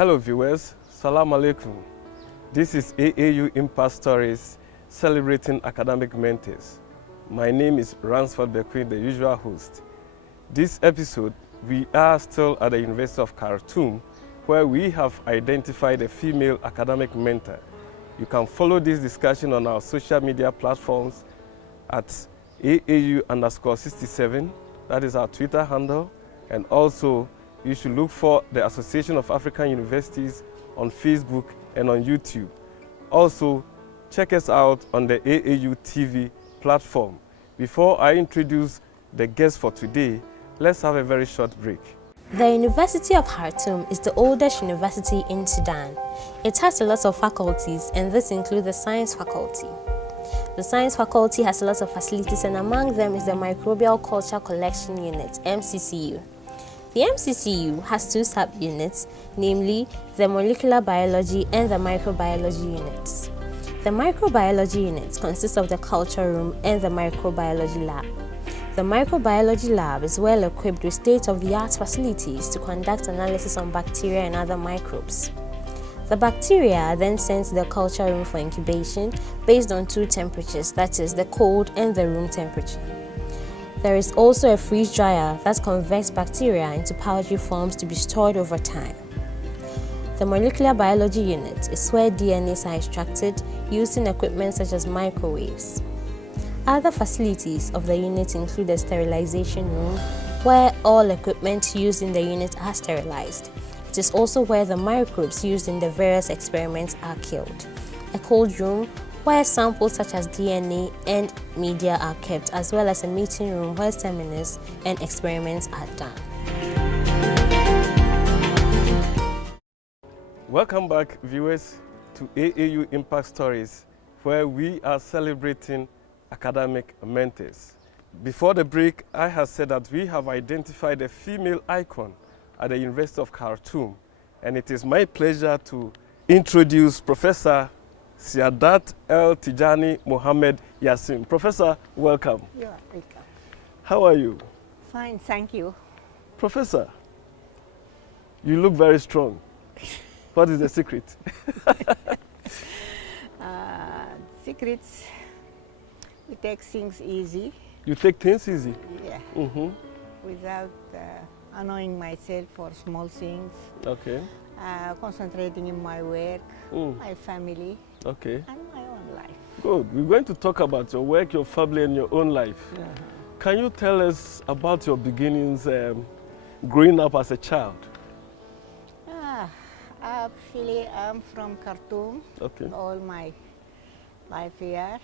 Hello viewers, Salam Alaikum. This is AAU Impact Stories celebrating academic mentors. My name is Ransford Bekoe, the usual host. This episode, we are still at the University of Khartoum, where we have identified a female academic mentor. You can follow this discussion on our social media platforms at AAU_67, that is our Twitter handle, and also you should look for the Association of African Universities on Facebook and on YouTube. Also, check us out on the AAU TV platform. Before I introduce the guest for today, let's have a very short break. The University of Khartoum is the oldest university in Sudan. It has a lot of faculties, and this includes the science faculty. The science faculty has a lot of facilities, and among them is the Microbial Culture Collection Unit, MCCU. The MCCU has two sub-units, namely the Molecular Biology and the Microbiology units. The Microbiology units consist of the culture room and the Microbiology lab. The Microbiology lab is well equipped with state-of-the-art facilities to conduct analysis on bacteria and other microbes. The bacteria are then sent to the culture room for incubation based on two temperatures, that is, the cold and the room temperature. There is also a freeze dryer that converts bacteria into powdery forms to be stored over time. The Molecular Biology unit is where DNAs are extracted using equipment such as microwaves. Other facilities of the unit include the sterilization room, where all equipment used in the unit are sterilized. It is also where the microbes used in the various experiments are killed. A cold room, where samples such as DNA and media are kept, as well as a meeting room where seminars and experiments are done. Welcome back, viewers, to AAU Impact Stories, where we are celebrating academic mentors. Before the break, I have said that we have identified a female icon at the University of Khartoum, and it is my pleasure to introduce Professor Siyadat El Tiyani Mohamed Yassim. Professor, welcome. You are welcome. How are you? Fine, thank you. Professor, you look very strong. What is the secret? Secrets, we take things easy. You take things easy? Yeah. Mm-hmm. Without annoying myself for small things. Okay. Concentrating in my work, my family, okay, and my own life. Good. We're going to talk about your work, your family, and your own life. Can you tell us about your beginnings growing up as a child? Actually, I'm from Khartoum. Okay. All my life here.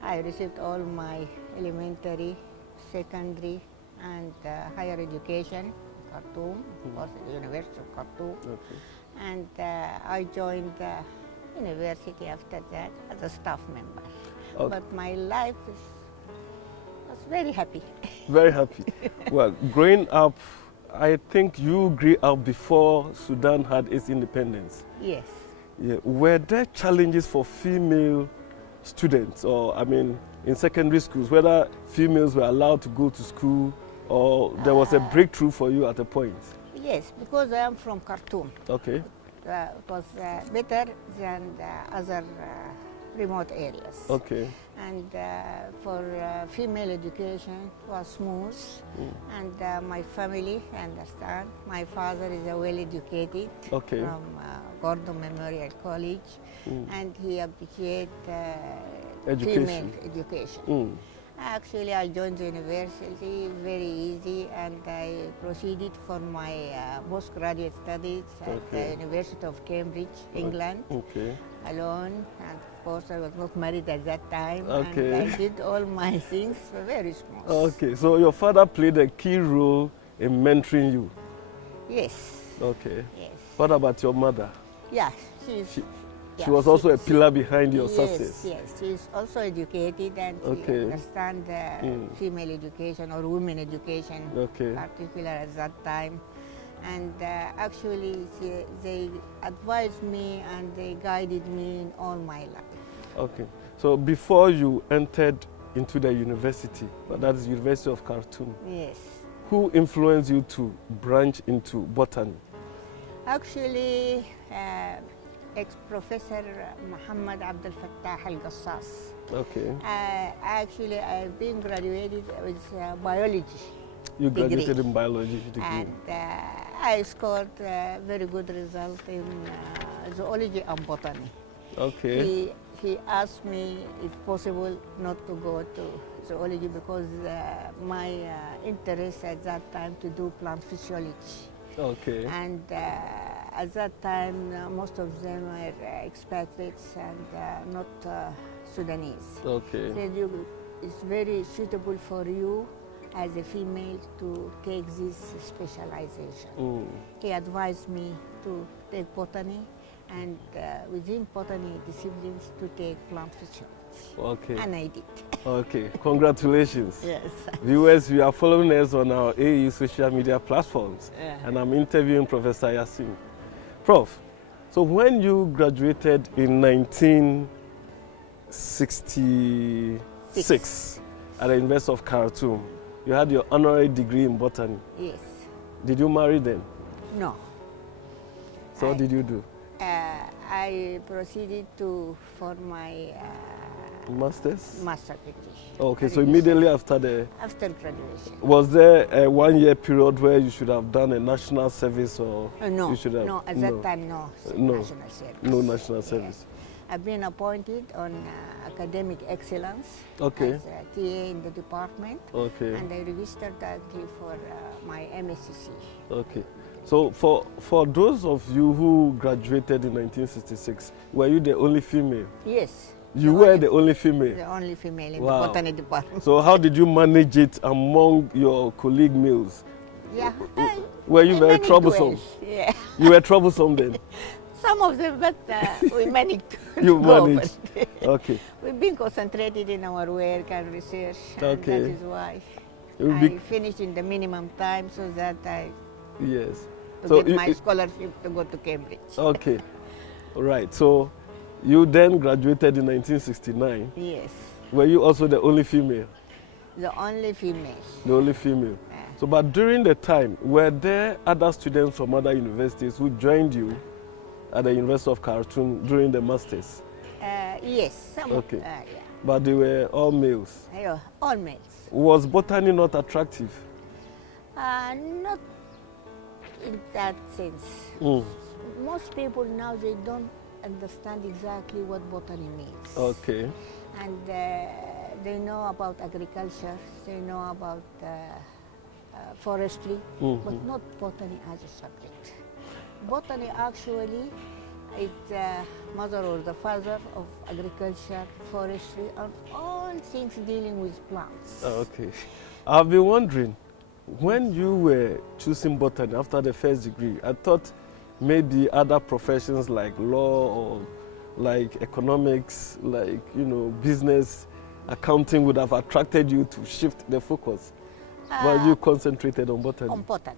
I received all my elementary, secondary, and higher education in Khartoum, of course, the University of Khartoum. Okay. And I joined the university after that as a staff member. Okay. But my life was very happy. Very happy. Well, growing up, I think you grew up before Sudan had its independence. Yes. Yeah. Were there challenges for female students, or I mean, in secondary schools, whether females were allowed to go to school, or there was a breakthrough for you at a point? Yes, because I am from Khartoum. Okay. It was better than the other remote areas. Okay. And for female education was smooth. And my family understand. My father is a well-educated from Gordon Memorial College, and he appreciates female education. Actually, I joined the university very easy, and I proceeded for my postgraduate studies at the University of Cambridge, England, alone. And of course, I was not married at that time, and I did all my things very smooth. Okay, so your father played a key role in mentoring you? Yes. Okay. Yes. What about your mother? Yeah, she was also a pillar behind your success. Yes, she's also educated, and she understands female education or women education, particular at that time. And actually, they advised me and they guided me in all my life. Okay. So before you entered into the university, that is University of Khartoum. Yes. Who influenced you to branch into botany? Actually, ex-professor Muhammad Abdel Fattah Al-Gassas. Okay. Actually, I've been graduated with biology. You graduated in biology degree. And I scored a very good result in zoology and botany. Okay. He asked me, if possible, not to go to zoology because my interest at that time to do plant physiology. Okay. And at that time, most of them were expats and not Sudanese. Okay. Said it's very suitable for you as a female to take this specialization. Mm. He advised me to take botany and within botany disciplines to take plant physiology. Okay. And I did. Okay, congratulations. Yes. Viewers, you are following us on our AAU social media platforms, and I'm interviewing Professor Yassim. Prof, so when you graduated in 1966 at the University of Khartoum, you had your honorary degree in botany. Yes. Did you marry then? No. So what did you do? I proceeded for my Master's? master degree. Okay, so immediately after graduation. Was there a 1 year period where you should have done a national service or No, you should have? no, at that time no, national service. No national service. I've been appointed on academic excellence Okay. as a TA in the department. Okay. And I registered directly for my MSCC. Okay. So for those of you who graduated in 1966, were you the only female? Yes. You were the only female? The only female in Wow. the botany department. So how did you manage it among your colleague males? Yeah. Were you very managed troublesome? well. Yeah. You were troublesome then? Some of them, but we managed to You go managed. over. Okay. We've been concentrated in our work and research, and Okay. that is why You I be- finished in the minimum time so that I Yes. to So get my scholarship to go to Cambridge. Okay. All right. So you then graduated in 1969. Yes, Were you also the only female? the only female. The only female. So, but during the time, were there other students from other universities who joined you at the University of Khartoum during the masters? Yes, some. Okay. Yeah. But they were all males. Yeah, all males. Was botany not attractive? Not in that sense. Mm. Most people now they don't understand exactly what botany means. Okay. And they know about agriculture, they know about forestry, but not botany as a subject. Botany actually is the mother or the father of agriculture, forestry, and all things dealing with plants. Okay. I've been wondering, when you were choosing botany after the first degree, I thought maybe other professions like law or like economics, like, business, accounting would have attracted you to shift the focus. While you concentrated on botany. On botany.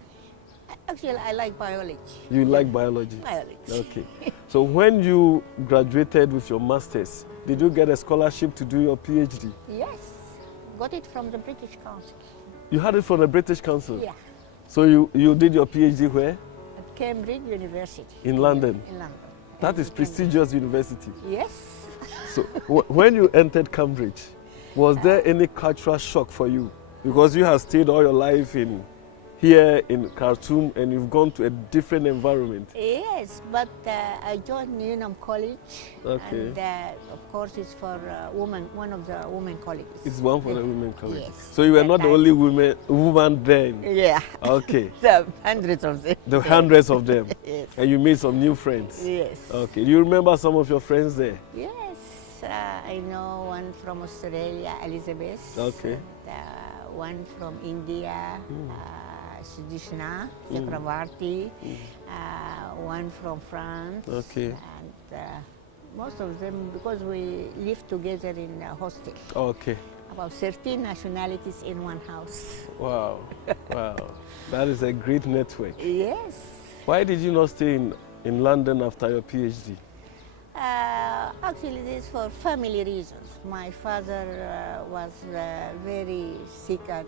Actually, I like biology. You like biology? Biology. Okay. So when you graduated with your master's, did you get a scholarship to do your PhD? Yes, got it from the British Council. You had it from the British Council? Yeah. So you did your PhD where? At Cambridge University. In London? In London. That is prestigious university. Yes. So when you entered Cambridge, was there any cultural shock for you? Because you have stayed all your life here in Khartoum and you've gone to a different environment. Yes, but I joined Newnham College. Okay. And of course it's for women, one of the women colleges. It's one for the women college. Yes. So you were That not the time. only woman then? Yeah. Okay. The hundreds of them. The hundreds of them. Yes. And you made some new friends? Yes. Okay. Do you remember some of your friends there? Yes. I know one from Australia, Elizabeth. Okay. And, one from India, Sudishna Chakravarti. One from France. Okay. And most of them, because we live together in a hostel. Okay. About 13 nationalities in one house. Wow. Wow. That is a great network. Yes. Why did you not stay in London after your PhD? Actually, this is for family reasons. My father was very sick at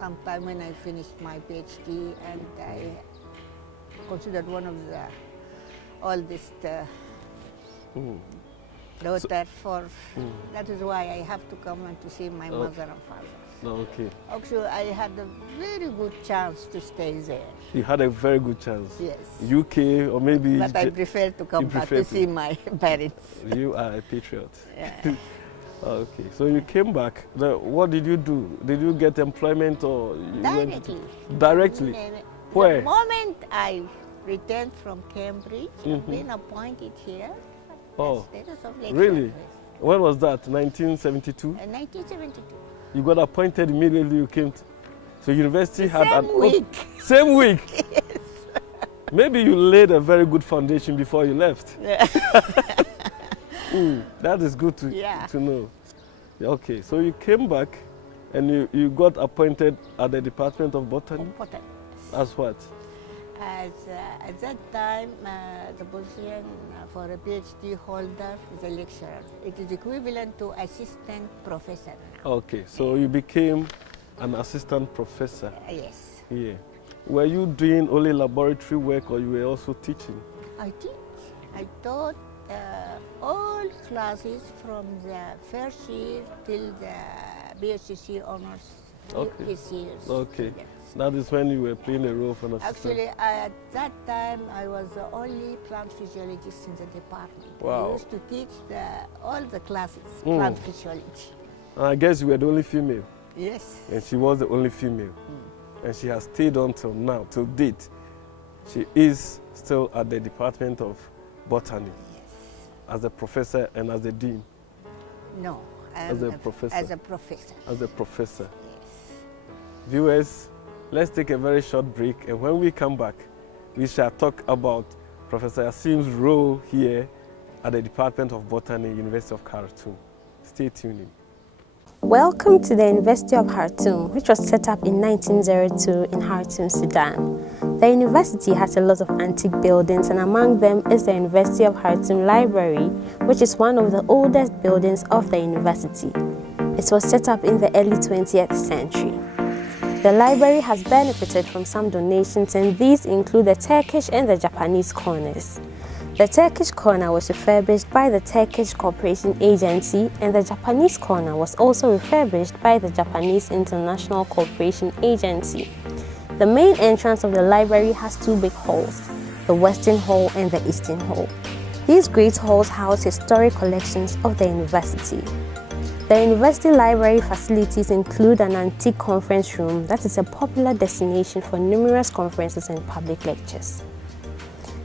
some time when I finished my PhD, and considered one of the oldest daughter for. That is why I have to come and to see my mother and father. Okay. Actually, I had a very good chance to stay there. You had a very good chance. Yes. UK or maybe. But I prefer to come back to see my parents. You are a patriot. Yeah. Okay. So you came back. What did you do? Did you get employment or? Directly. Directly. Where? The moment I returned from Cambridge, been appointed here. Oh, really? When was that? 1972? 1972. You got appointed immediately you came to, so university had same week. Same week? Yes. Maybe you laid a very good foundation before you left. Yeah. That is good to know. Okay, so you came back and you got appointed at the Department of Botany? Botany. As what? At that time, the position for a PhD holder is a lecturer. It is equivalent to assistant professor. Okay, so you became an assistant professor. Yes. Yeah. Were you doing only laboratory work or you were also teaching? I teach. I taught all classes from the first year till the BSc honors. Okay. Okay. Students. That is when you were playing a role for an assistant. Actually, at that time, I was the only plant physiologist in the department. Wow. I used to teach all the classes, plant physiology. I guess you were the only female. Yes. And she was the only female. And she has stayed on till now, till date. She is still at the Department of Botany. Yes. As a professor and as a dean. No. As a professor. As a professor. As a professor. Yes. Viewers, let's take a very short break, and when we come back, we shall talk about Professor Yassim's role here at the Department of Botany, University of Khartoum. Stay tuned in. Welcome to the University of Khartoum, which was set up in 1902 in Khartoum, Sudan. The university has a lot of antique buildings, and among them is the University of Khartoum Library, which is one of the oldest buildings of the university. It was set up in the early 20th century. The library has benefited from some donations, and these include the Turkish and the Japanese corners. The Turkish corner was refurbished by the Turkish Cooperation Agency, and the Japanese corner was also refurbished by the Japanese International Cooperation Agency. The main entrance of the library has two big halls, the Western Hall and the Eastern Hall. These great halls house historic collections of the university. The university library facilities include an antique conference room that is a popular destination for numerous conferences and public lectures.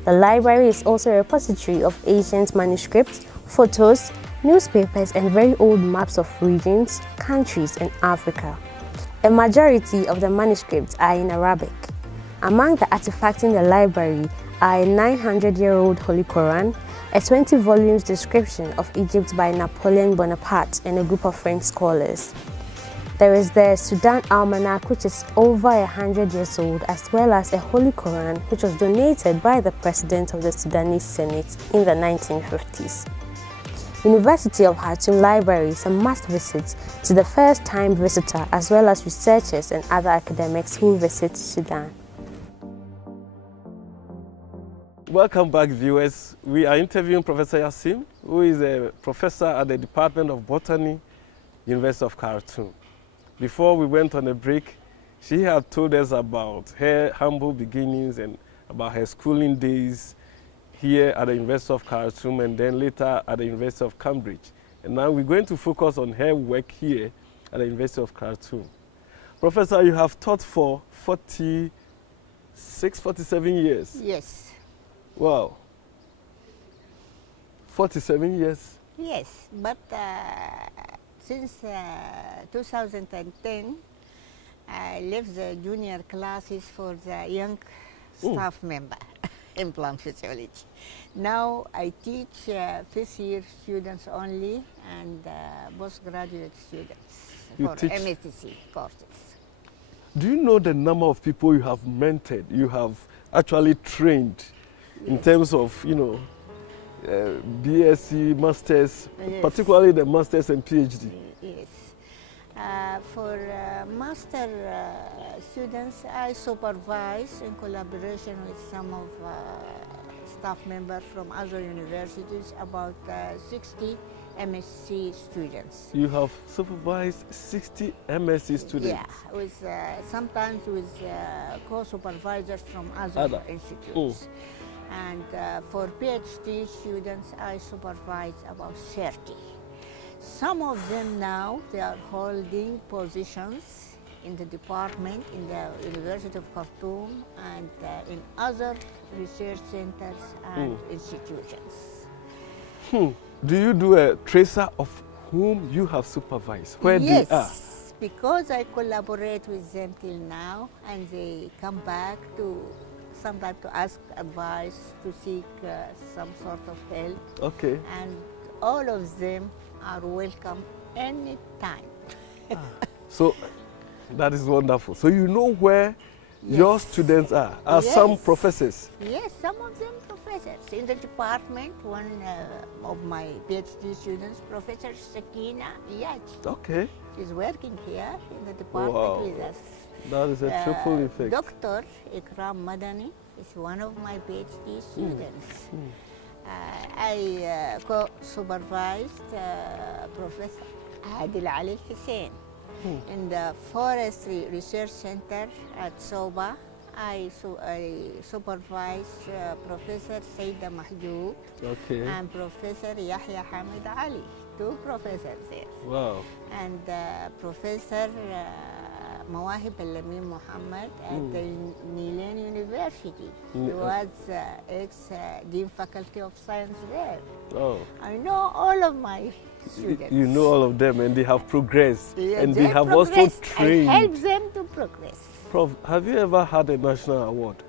The library is also a repository of ancient manuscripts, photos, newspapers, and very old maps of regions, countries, and Africa. A majority of the manuscripts are in Arabic. Among the artifacts in the library are a 900-year-old Holy Quran, a 20 volumes description of Egypt by Napoleon Bonaparte and a group of French scholars. There is the Sudan Almanac, which is over 100 years old, as well as a Holy Quran, which was donated by the President of the Sudanese Senate in the 1950s. University of Khartoum Library is a must visit to the first-time visitor, as well as researchers and other academics who visit Sudan. Welcome back, viewers. We are interviewing Professor Yassim, who is a professor at the Department of Botany, University of Khartoum. Before we went on a break, she had told us about her humble beginnings and about her schooling days here at the University of Khartoum and then later at the University of Cambridge. And now we're going to focus on her work here at the University of Khartoum. Professor, you have taught for 46, 47 years. Yes. Wow. 47 years? Yes, but since 2010, I left the junior classes for the young staff member in plant physiology. Now I teach first year students only and postgraduate students for MSc courses. Do you know the number of people you have mentored, you have actually trained in terms of, you know, BSc, Masters, particularly the Masters and PhD? Yes. For master students, I supervise in collaboration with some of staff members from other universities, about 60 MSc students. You have supervised 60 MSc students? Yeah, with, sometimes with co-supervisors from other institutes. And for PhD students, I supervise about 30. Some of them now, they are holding positions in the department, in the University of Khartoum, and in other research centers and institutions. Do you do a tracer of whom you have supervised, where they are? Yes, because I collaborate with them till now, and they come back to sometimes to ask advice, to seek some sort of help. Okay. And all of them are welcome anytime. So that is wonderful. So you know where your students are. Are some professors? Yes, some of them professors. In the department, one of my PhD students, Professor Sakina Yaj. Okay. She's working here in the department with us. That is a triple effect. Dr. Ikram Madani is one of my PhD students. I co-supervised Professor Adil Ali Hussein in the Forestry Research Center at Soba. I supervised Professor Saida Mahjoub and Professor Yahya Hamid Ali, two professors there. Wow. And Professor Mawahib Al-Amin Mohammed at the Nilan University. He was ex-Dean Faculty of Science there. Oh. I know all of my students. You know all of them, and they have progressed. Yeah, and they have also trained. I help them to progress. Prof, have you ever had a national award?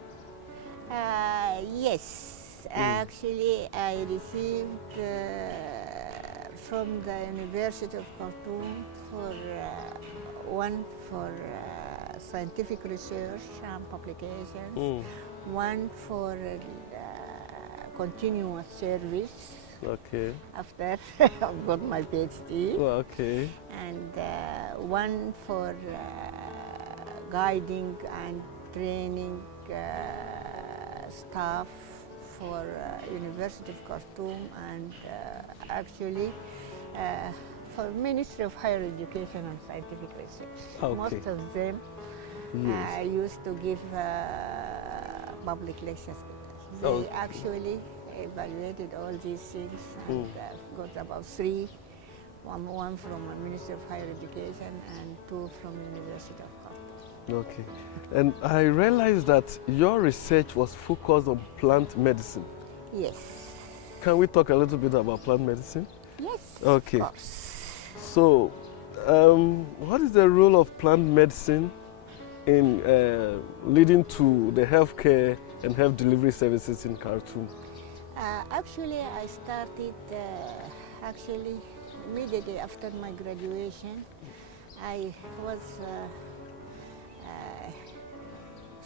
Yes. Actually, I received from the University of Khartoum for one for scientific research and publications, one for continuous service. Okay. After I've got my PhD. Oh, okay. And one for guiding and training staff for University of Khartoum, and actually for Ministry of Higher Education and Scientific Research. Okay. Most of them used to give public lectures. They actually evaluated all these things and got about 3, one from the Ministry of Higher Education and 2 from University of Khartoum. Okay. And I realized that your research was focused on plant medicine. Yes. Can we talk a little bit about plant medicine? Yes, okay. Of course. So, what is the role of plant medicine in leading to the healthcare and health delivery services in Khartoum? Actually, I started immediately after my graduation. I was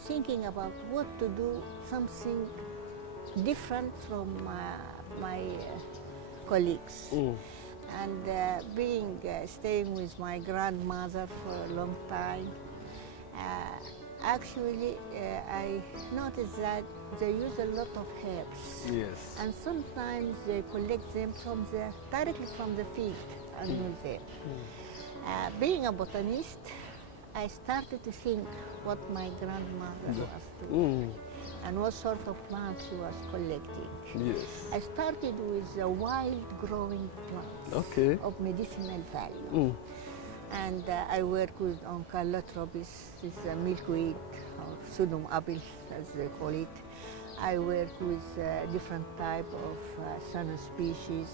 thinking about what to do, something different from my colleagues. And staying with my grandmother for a long time, actually I noticed that they use a lot of herbs. Yes. And sometimes they collect them directly from the field and use them. Being a botanist, I started to think what my grandmother was doing and what sort of plants she was collecting. Yes. I started with the wild growing plants of medicinal value. And I work with Oncalotropis, this is a milkweed, or Sodom apple as they call it. I work with different type of sun species,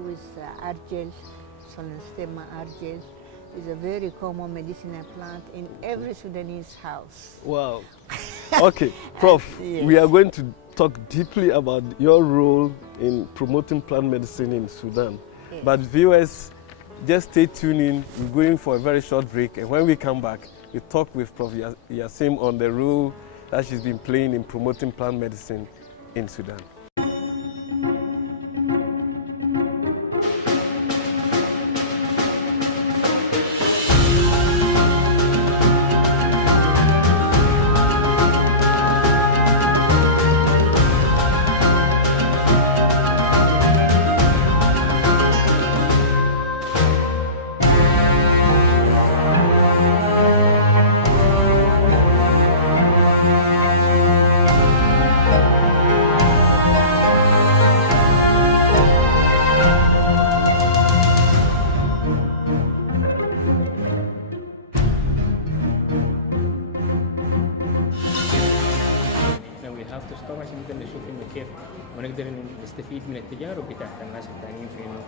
with argel, Solenstemma argel. Is a very common medicinal plant in every Sudanese house. Wow. Okay, Prof, we are going to talk deeply about your role in promoting plant medicine in Sudan. Yes. But viewers, just stay tuned in. We're going for a very short break, and when we come back, we talk with Prof Yassim on the role that she's been playing in promoting plant medicine in Sudan. تستوى عشان نقدر نشوف إنه كيف ونقدر نستفيد من التجارب بتاعت الناس التانيين في إنه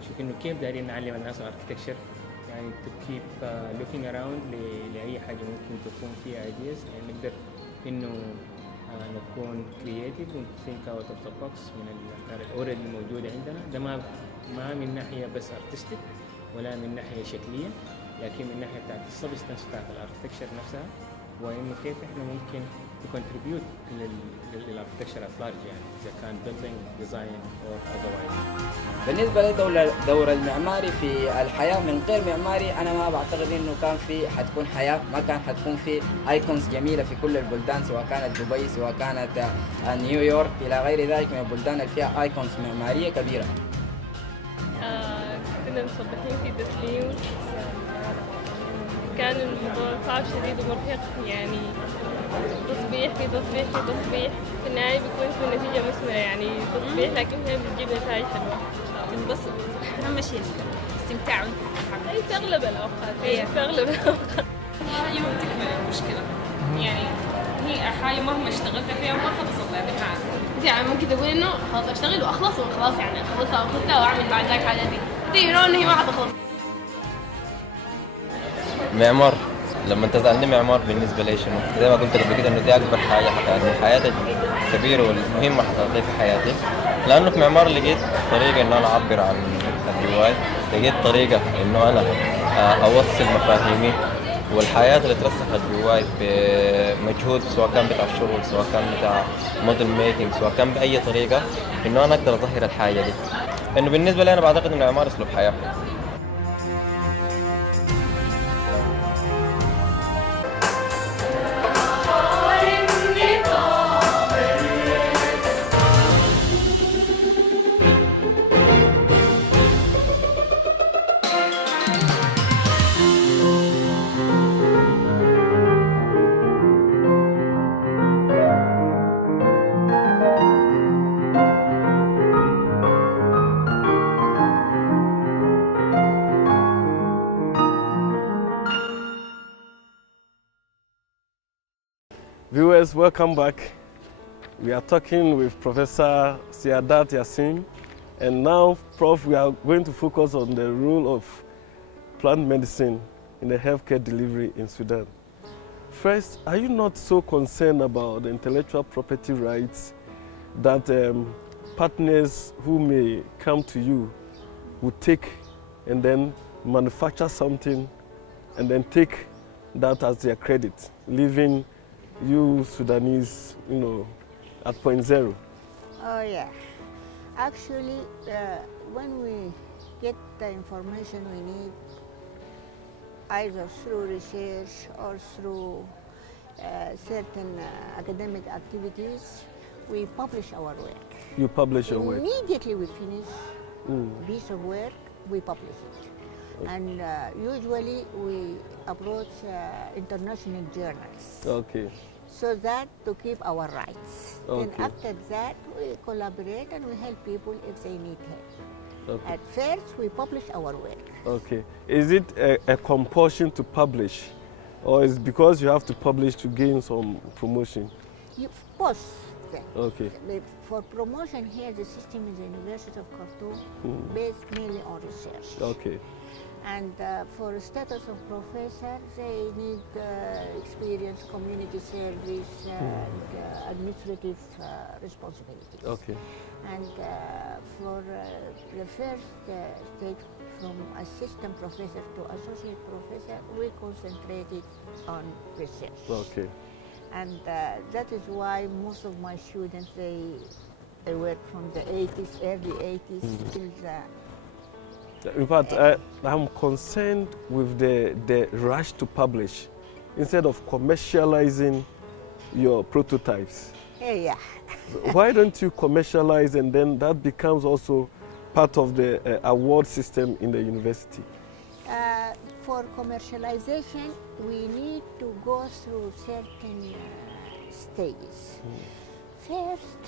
نشوف إنه كيف دايرين نعلم الناس الاركتكشر، يعني to keep looking around لأي حاجة ممكن تكون فيها ideas، يعني نقدر إنه نكون creative و think out of the box من الأفكار already الموجودة عندنا. ده ما من ناحية بس artistic ولا من ناحية شكلية، لكن من ناحية بتاعت السبستانس بتاعت الاركتكشر نفسها، وإنه كيف إحنا ممكن contribute للاركتكشر at large، يعني إذا كان building design or otherwise. بالنسبة لدور المعماري في الحياة من غير معماري، أنا ما بعتقد إنه كان في حتكون حياة، ما كان حتكون في ايكونز جميلة في كل البلدان، سواء كانت دبي سواء كانت نيويورك إلى غير ذلك من البلدان اللي فيها ايكونز معمارية كبيرة. كنا مصبحين في تسليم، كان الموضوع صعب شديد ومرهق، يعني تصبيح في تصبيح في تصبيح، في النهاية بيكون في نتيجة مثمرة، يعني تصبيح لكن هي بتجيب نتائج حلوة. بنبسط أهم شيء استمتاع أي في أغلب الأوقات، في أغلب الأوقات هي ما بتكمل المشكلة، يعني هي حاجة مهما اشتغلت فيها ما حتصل يعني انت يعني ممكن تقول انه خلاص اشتغل واخلص وخلاص، يعني اخلصها واخدها واعمل بعد ذاك حاجة دي ان هي ما حتخلص. معمار، لما انت سألني معمار بالنسبة لي شنو؟ زي ما قلت قبل كده انه دي اكبر حاجة حتعمل حياتي الكبيرة والمهمة حتعطيها في حياتي، لانه في معمار لقيت طريقة انه انا اعبر عن الرواية، لقيت طريقة انه انا اوصل مفاهيمي والحياة اللي ترسخت جواي بمجهود، سواء كان بتاع الشغل سواء كان بتاع موديل ميكينج سواء كان بأي طريقة، انه انا اقدر اظهر الحاجة دي. انه بالنسبة لي انا بعتقد انه المعمار اسلوب حياة. Viewers, welcome back. We are talking with Professor Siyadat Yassim, and now, Prof, we are going to focus on the role of plant medicine in the healthcare delivery in Sudan. First, are you not so concerned about the intellectual property rights that partners who may come to you would take and then manufacture something and then take that as their credit, leaving you Sudanese, at point zero? Oh yeah. Actually, when we get the information we need, either through research or through certain academic activities, we publish our work. You publish your work? Immediately we finish a piece of work, we publish it. And usually we approach international journals. Okay. So that to keep our rights. Okay. Then after that we collaborate and we help people if they need help. Okay. At first we publish our work. Okay. Is it a compulsion to publish, or is it because you have to publish to gain some promotion? Both. Okay. For promotion here, the system is the University of Khartoum, based mainly on research. Okay. And for status of professor, they need experience, community service, and administrative responsibilities. Okay. And for the first stage, from assistant professor to associate professor, we concentrated on research. Okay. And that is why most of my students, they work from the 80s, early 80s till the... In fact, I'm concerned with the rush to publish instead of commercializing your prototypes. Yeah. Why don't you commercialize, and then that becomes also part of the award system in the university? For commercialization, we need to go through certain stages. First,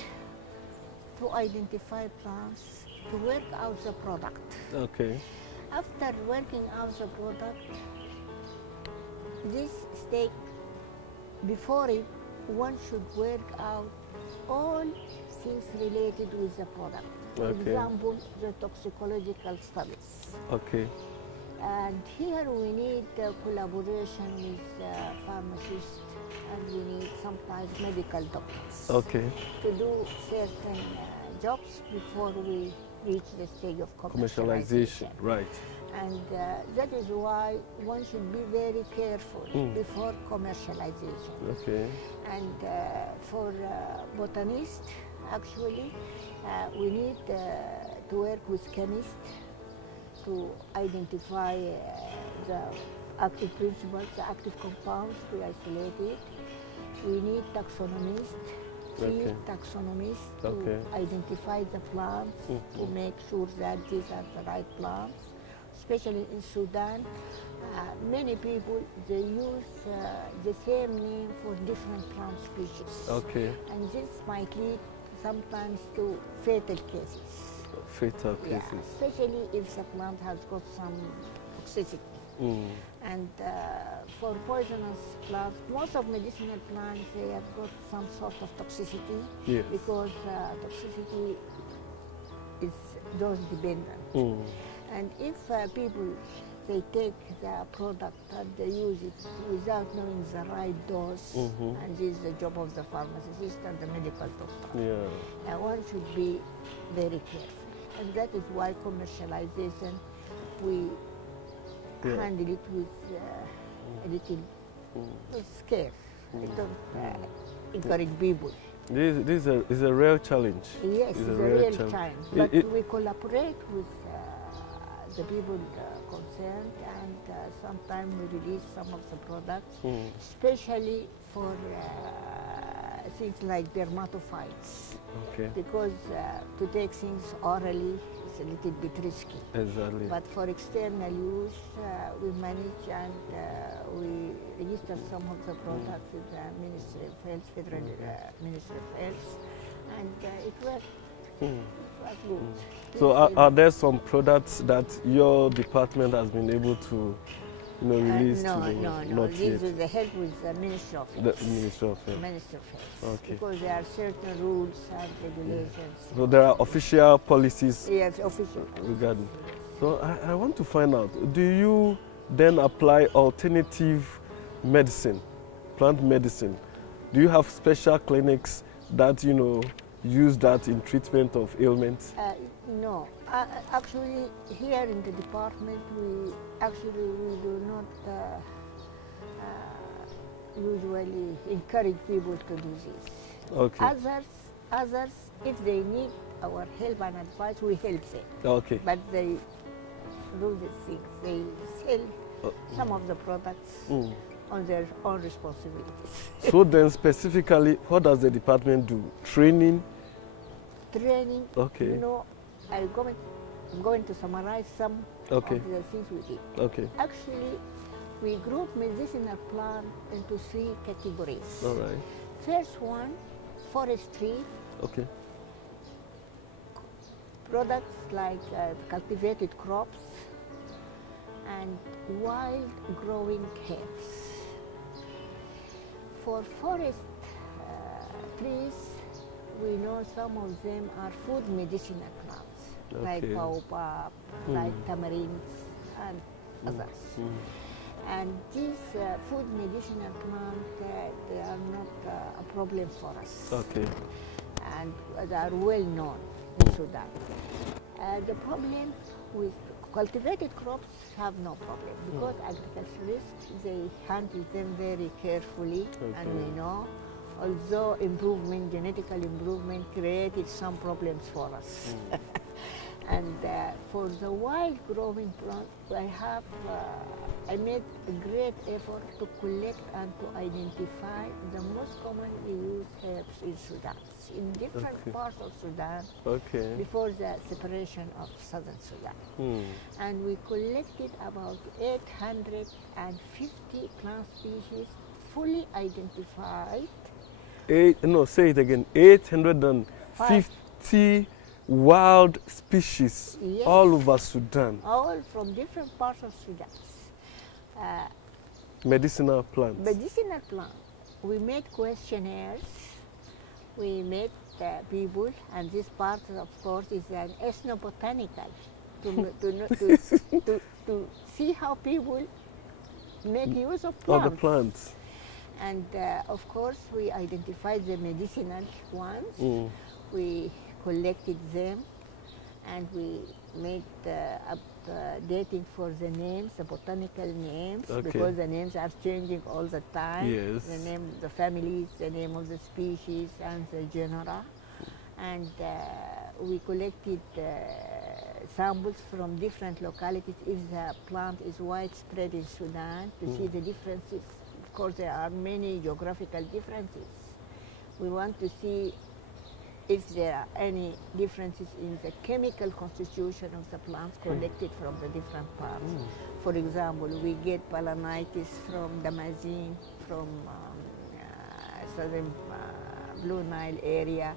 to identify plants, to work out the product. Okay. After working out the product, this stage, before it, one should work out all things related with the product. For example, the toxicological studies. Okay. And here we need collaboration with pharmacists, and we need sometimes medical doctors to do certain jobs before we reach the stage of commercialization. Right. And that is why one should be very careful before commercialization. Okay. And for botanists, actually, we need to work with chemists to identify the active principles, the active compounds, to isolate it. We need taxonomists, field taxonomists to identify the plants, to make sure that these are the right plants. Especially in Sudan, many people, they use the same name for different plant species. Okay. And this might lead sometimes to fatal cases. Fatal cases. Especially if the plant has got some toxicity. And for poisonous plants, most of medicinal plants, they have got some sort of toxicity because toxicity is dose dependent. And if people, they take the product and they use it without knowing the right dose, and this is the job of the pharmacist and the medical doctor. One should be very careful. And that is why commercialization, we handle it with a little scare. We don't encourage people. This is a real challenge. Yes, it's a real challenge. But we collaborate with the people concerned, and sometimes we release some of the products, especially for things like dermatophytes. Because to take things orally is a little bit risky. Exactly. But for external use, we manage and we register some of the products with the Ministry of Health, Federal Ministry of Health, and it worked. It was good. So are there some products that your department has been able to release no, to no. This is the help with the Ministry of Health. The Ministry of Health. Ministry of Health. Because there are certain rules and regulations. So there are official policies. Yes, official. Regarding. So I want to find out, do you then apply alternative medicine, plant medicine? Do you have special clinics that, use that in treatment of ailments? No. Actually, here in the department, we do not usually encourage people to do this. Others, if they need our help and advice, we help them. But they do these things. They sell some of the products on their own responsibilities. So then specifically, what does the department do? Training? Training. I'm going to summarize some of the things we did. Actually, we group medicinal plant into 3 categories. All right. First one, forestry. Products like cultivated crops and wild growing herbs. For forest trees, we know some of them are food medicinal plants, like baobab, like tamarinds, and others. And these food medicinal plants, they are not a problem for us. And they are well known in Sudan. The problem with cultivated crops have no problem, because agriculturists, they handle them very carefully, and we know, although genetical improvement created some problems for us. And for the wild growing plant, I made a great effort to collect and to identify the most commonly used herbs in Sudan, in different parts of Sudan, before the separation of southern Sudan. And we collected about 850 plant species fully identified. Say it again. 850 wild species all over Sudan. All from different parts of Sudan. Medicinal plants. Medicinal plants. we made questionnaires, we met people, and this part, of course, is an ethnobotanical to see how people make use of plants. Of the plants. And of course, we identified the medicinal ones. We collected them, and we made updating for the names, the botanical names, because the names are changing all the time. Yes. The name, the families, the name of the species, and the genera. And we collected samples from different localities if the plant is widespread in Sudan to see the differences. Of course, there are many geographical differences. We want to see if there are any differences in the chemical constitution of the plants collected from the different parts. For example, we get balanitis from Damascene, from southern Blue Nile area,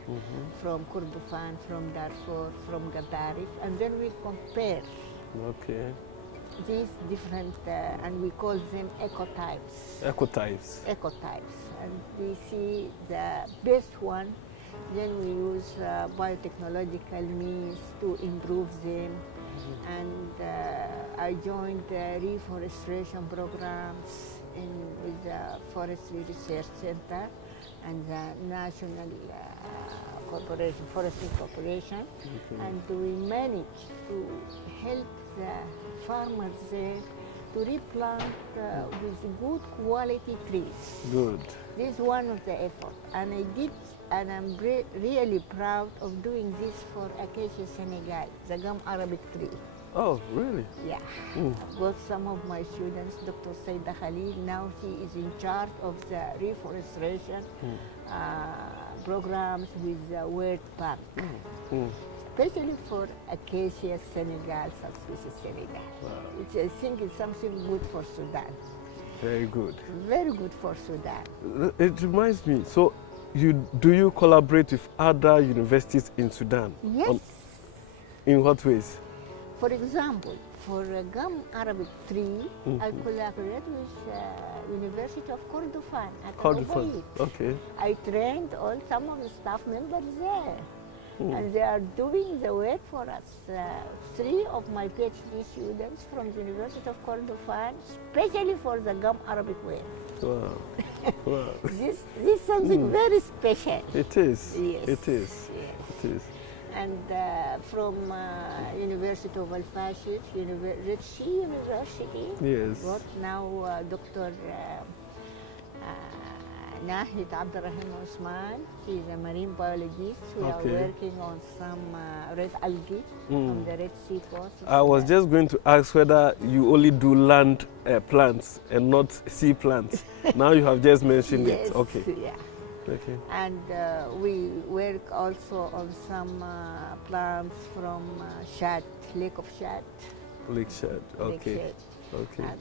from Kordofan, from Darfur, from Gaddarif, and then we compare these different, and we call them ecotypes. Ecotypes. Ecotypes, and we see the best one. Then we use biotechnological means to improve them. And I joined reforestation programs with the Forestry Research Center and the National Forestry Corporation. And we managed to help the farmers there to replant with good quality trees. Good. This is one of the efforts, and I did, and I'm really proud of doing this for Acacia Senegal, the gum Arabic tree. Oh, really? Yeah. I've got some of my students, Dr. Saida Khalil, now he is in charge of the reforestation programs with the World Park, especially for Acacia Senegal, subspecies Senegal, which I think is something good for Sudan. Very good. Very good for Sudan. It reminds me, so do you collaborate with other universities in Sudan? Yes. In what ways? For example, for gum Arabic tree, I collaborate with University of Kordofan at Kordofan, okay. I trained some of the staff members there. And they are doing the work for us. 3 of my PhD students from the University of Kordofan, especially for the gum Arabic way. Wow. Wow. This is something very special. It is. Yes. It is. Yes. It is. And from University of Al-Fashir, Red Sea University. Yes. Got now Dr. Nahid Abdurrahim Osman. He's a marine biologist. We are working on some red algae from the Red Sea coast. I was just going to ask whether you only do land plants and not sea plants. Now you have just mentioned it. Okay. Yeah. Okay. And we work also on some plants from Shad, Lake of Shad. Lake Shad, okay. Lake Shad. Okay. And,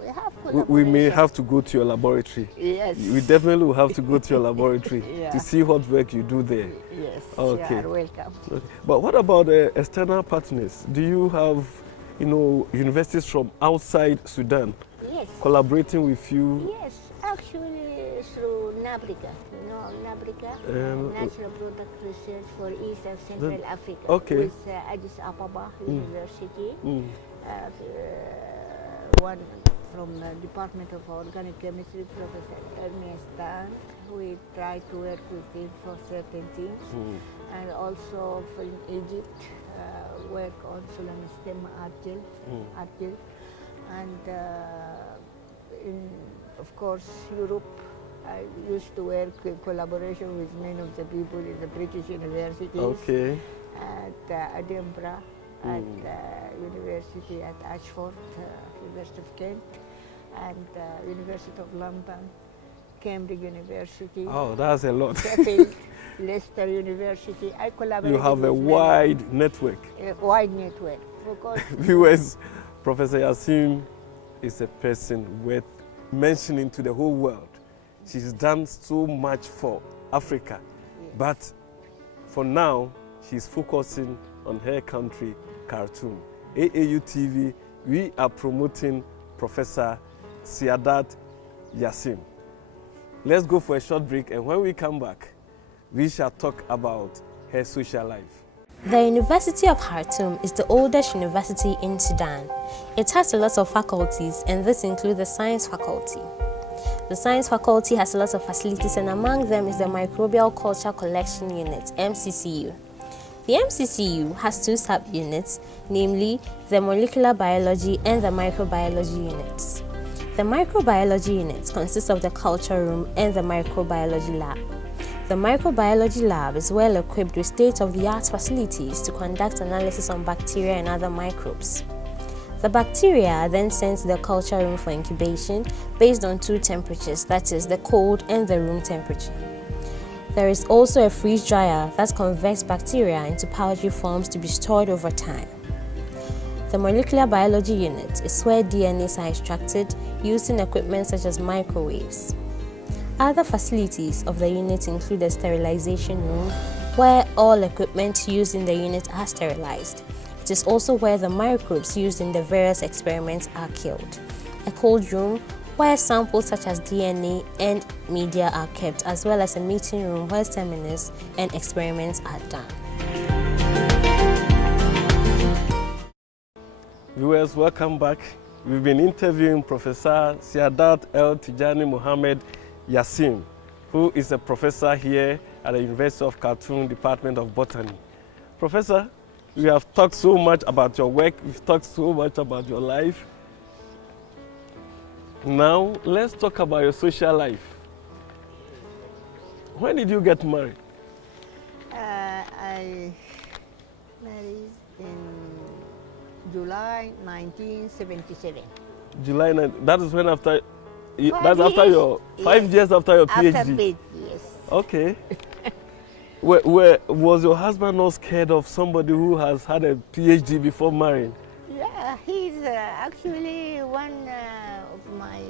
we have we may have to go to your laboratory. Yes. We definitely will have to go to your laboratory to see what work you do there. Yes, okay. You are welcome. Okay. But what about external partners? Do you have, universities from outside Sudan collaborating with you? Yes, actually through NABRICA. You know NABRICA, National Product Research for East and Central Africa. Okay. With Addis Ababa University. One from the Department of Organic Chemistry, Professor Ernest Stan. We try to work with him for certain things. And also from Egypt, work on Solanistem argil. And of course, Europe, I used to work in collaboration with many of the people in the British universities. At Edinburgh, at University at Ashford, University of Kent, and University of London, Cambridge University. Oh, that's a lot. Sheffield, Leicester University. I collaborate. You have a wide network. A wide network. Because Viewers, Professor Yassim is a person worth mentioning to the whole world. She's done so much for Africa, but for now, she's focusing on her country, Khartoum. AAU TV, we are promoting Professor Siyadat Yassim. let's go for a short break, and when we come back, we shall talk about her social life. The University of Khartoum is the oldest university in Sudan. It has a lot of faculties, and this includes the science faculty. The science faculty has a lot of facilities, and among them is the Microbial Culture Collection Unit, MCCU. The MCCU has two sub-units, namely the Molecular Biology and the Microbiology units. The Microbiology unit consists of the culture room and the Microbiology lab. The Microbiology lab is well equipped with state-of-the-art facilities to conduct analysis on bacteria and other microbes. The bacteria are then sent to the culture room for incubation based on two temperatures, that is, the cold and the room temperature. There is also a freeze dryer that converts bacteria into powdery forms to be stored over time. The Molecular Biology unit is where DNAs are extracted using equipment such as microwaves. Other facilities of the unit include a sterilization room, where all equipment used in the unit are sterilized. It is also where the microbes used in the various experiments are killed. A cold room, where samples such as DNA and media are kept, as well as a meeting room where seminars and experiments are done. Viewers, welcome back. We've been interviewing Professor Siyadat El Tiyani Mohamed Yassim, who is a professor here at the University of Khartoum Department of Botany. Professor, we have talked so much about your work, we've talked so much about your life. Now, let's talk about your social life. When did you get married? I married in July 1977. July 9, that is when after, that's after your, 5 years after your PhD? After PhD, yes. Okay. Was your husband not scared of somebody who has had a PhD before marrying? Yeah, he's actually one of my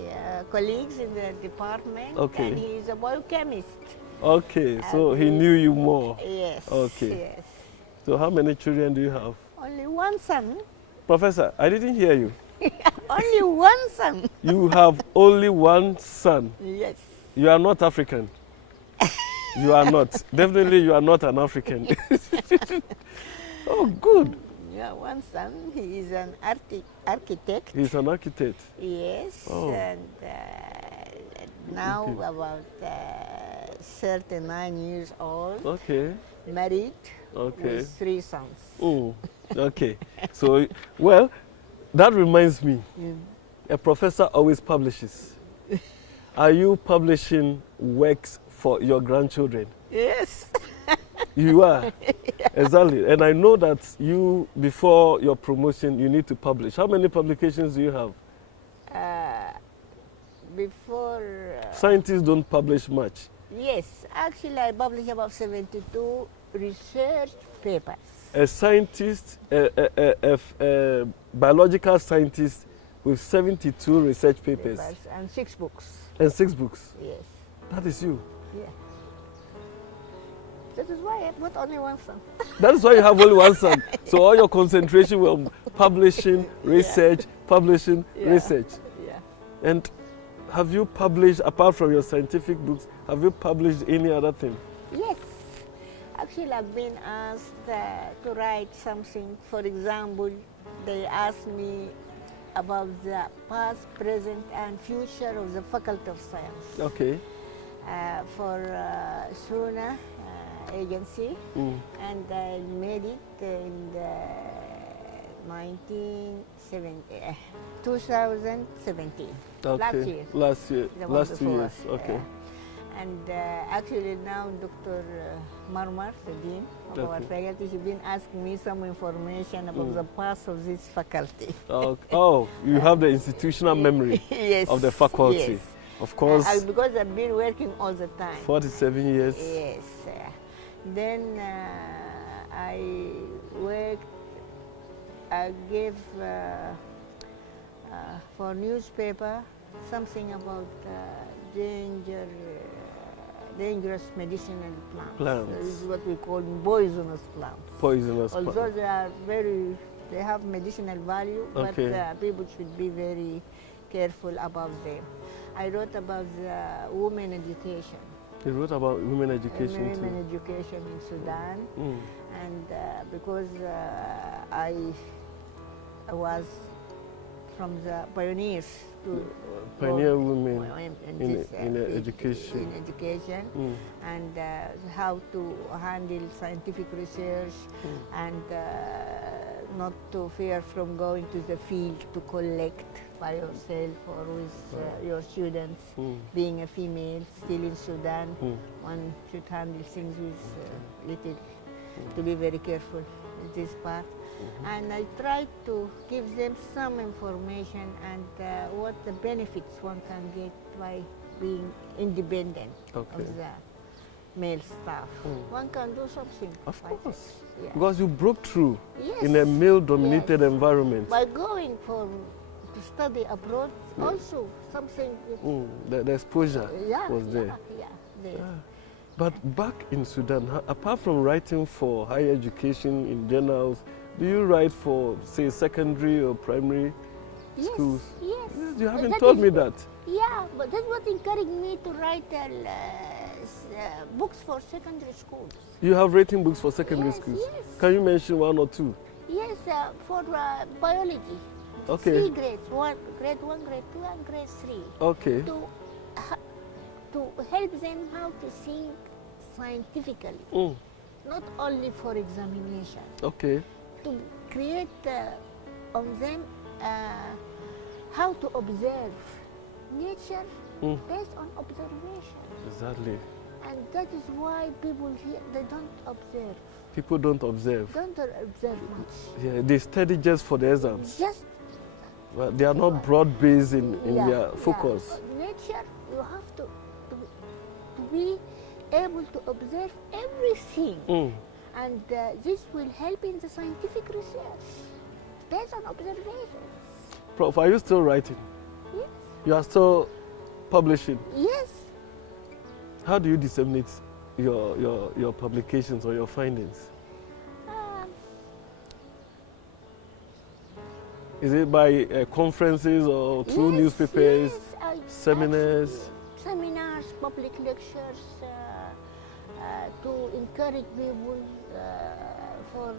colleagues in the department, okay. And he's a biochemist. Okay, so he knew you more. Yes. Okay. Yes. So how many children do you have? Only one son. Professor, I didn't hear you. Only one son. You have only one son. Yes. You are not African. You are not. Definitely you are not an African. Oh, good. Yeah, one son. He is an architect. He's an architect. Yes. Oh. And now about 39 years old. Okay. Married. Okay. With 3 sons. Oh, okay. So, well, that reminds me. A professor always publishes. Are you publishing works for your grandchildren? Yes. You are? Yeah. Exactly. And I know that you, before your promotion, you need to publish. How many publications do you have? Before... Scientists don't publish much. Yes. Actually, I published about 72 research papers. A scientist, a biological scientist with 72 research papers. And 6 books. And 6 books? Yes. That is you? Yeah. That is why I put only one son. That is why you have only one son. So all your concentration will publishing, research, publishing, research. Yeah. And have you published, apart from your scientific books, have you published any other thing? Yes. Actually, I've been asked to write something. For example, they asked me about the past, present, and future of the Faculty of Science. Okay. For Suna agency, and I made it in the 2017. Okay. Last year. Last year. Last 2 years. Okay. And actually now Dr. Marmar, the dean of our faculty, she's been asking me some information about the past of this faculty. Oh, you have the institutional memory yes, of the faculty. Yes. Of course. Because I've been working all the time. 47 years. Yes. Then I worked, I gave for newspaper something about dangerous medicinal plants. This is what we call poisonous plants. Poisonous plants. Although they have medicinal value, but people should be very careful about them. I wrote about the women education. You wrote about women education women education in Sudan, and because I was from the pioneers to pioneer women in education. And how to handle scientific research and not to fear from going to the field to collect by yourself or with your students. Being a female still in Sudan, one should handle things with little, to be very careful in this part. And I tried to give them some information and what the benefits one can get by being independent of the male staff. One can do something. Of course. Yeah. Because you broke through in a male-dominated environment. By going to study abroad, also something. The exposure was there. But back in Sudan, apart from writing for higher education in journals, do you write for, say, secondary or primary schools? Yes. You haven't told me that. Yeah, but that's what encouraged me to write books for secondary schools. You have written books for secondary schools? Yes. Can you mention one or two? Yes, for biology. Okay. 3 grades, grade 1, grade 2, and grade 3. Okay. To help them how to think scientifically, not only for examination. Okay. To create on them how to observe nature based on observation. Exactly. And that is why people here, they don't observe. People don't observe. Don't observe much. Yeah, they study just for the exams. Just. But they are not broad-based in their focus. Nature, you have to be able to observe everything. And this will help in the scientific research based on observations. Prof, are you still writing? Yes. You are still publishing? Yes. How do you disseminate your publications or your findings? Is it by conferences or through newspapers, seminars? Seminars, public lectures, to encourage people for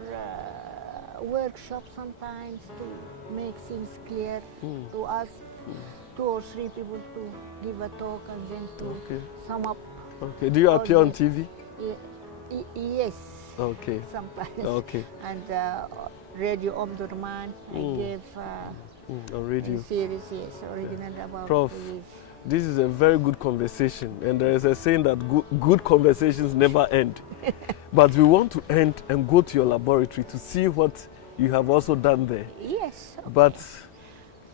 workshops sometimes to make things clear, to ask 2 or 3 people to give a talk and then to sum up. Okay. Do you appear on TV? Yes. Okay. Sometimes. Okay. And Radio Omdurman, I gave on radio. a series, original about Prof, this is a very good conversation, and there is a saying that good conversations never end. But we want to end and go to your laboratory to see what you have also done there. Yes. Okay. But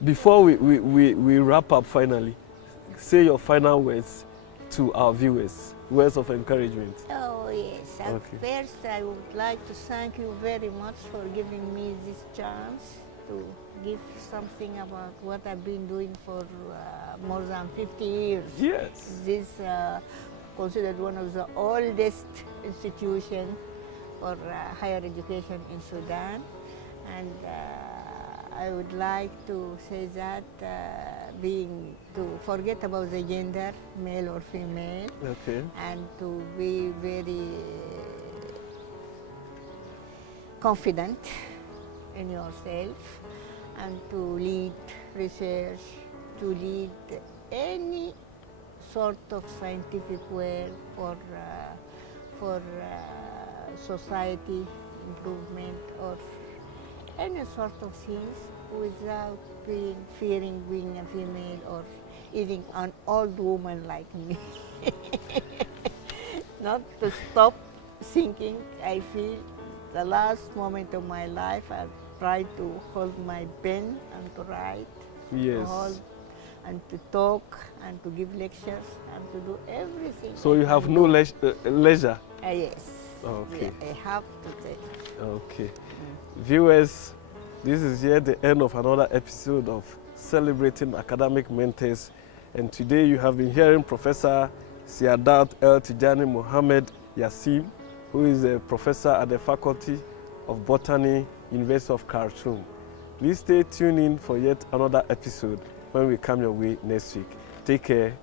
before we wrap up finally, say your final words to our viewers, words of encouragement. Oh yes, first I would like to thank you very much for giving me this chance to give something about what I've been doing for more than 50 years. Yes. This considered one of the oldest institutions for higher education in Sudan, and I would like to say that to forget about the gender, male or female, and to be very confident in yourself, and to lead research, to lead any sort of scientific work for society improvement or any sort of things without fearing being a female or even an old woman like me. Not to stop thinking. I feel the last moment of my life I've tried to hold my pen and to write, to hold and to talk and to give lectures and to do everything. So you have no leisure? Yes. Okay. I have to take. Okay. Viewers, this is yet the end of another episode of Celebrating Academic Mentors. And today you have been hearing Professor Siyadat El Tiyani Mohamed Yassim, who is a professor at the Faculty of Botany, University of Khartoum. Please stay tuned in for yet another episode when we come your way next week. Take care.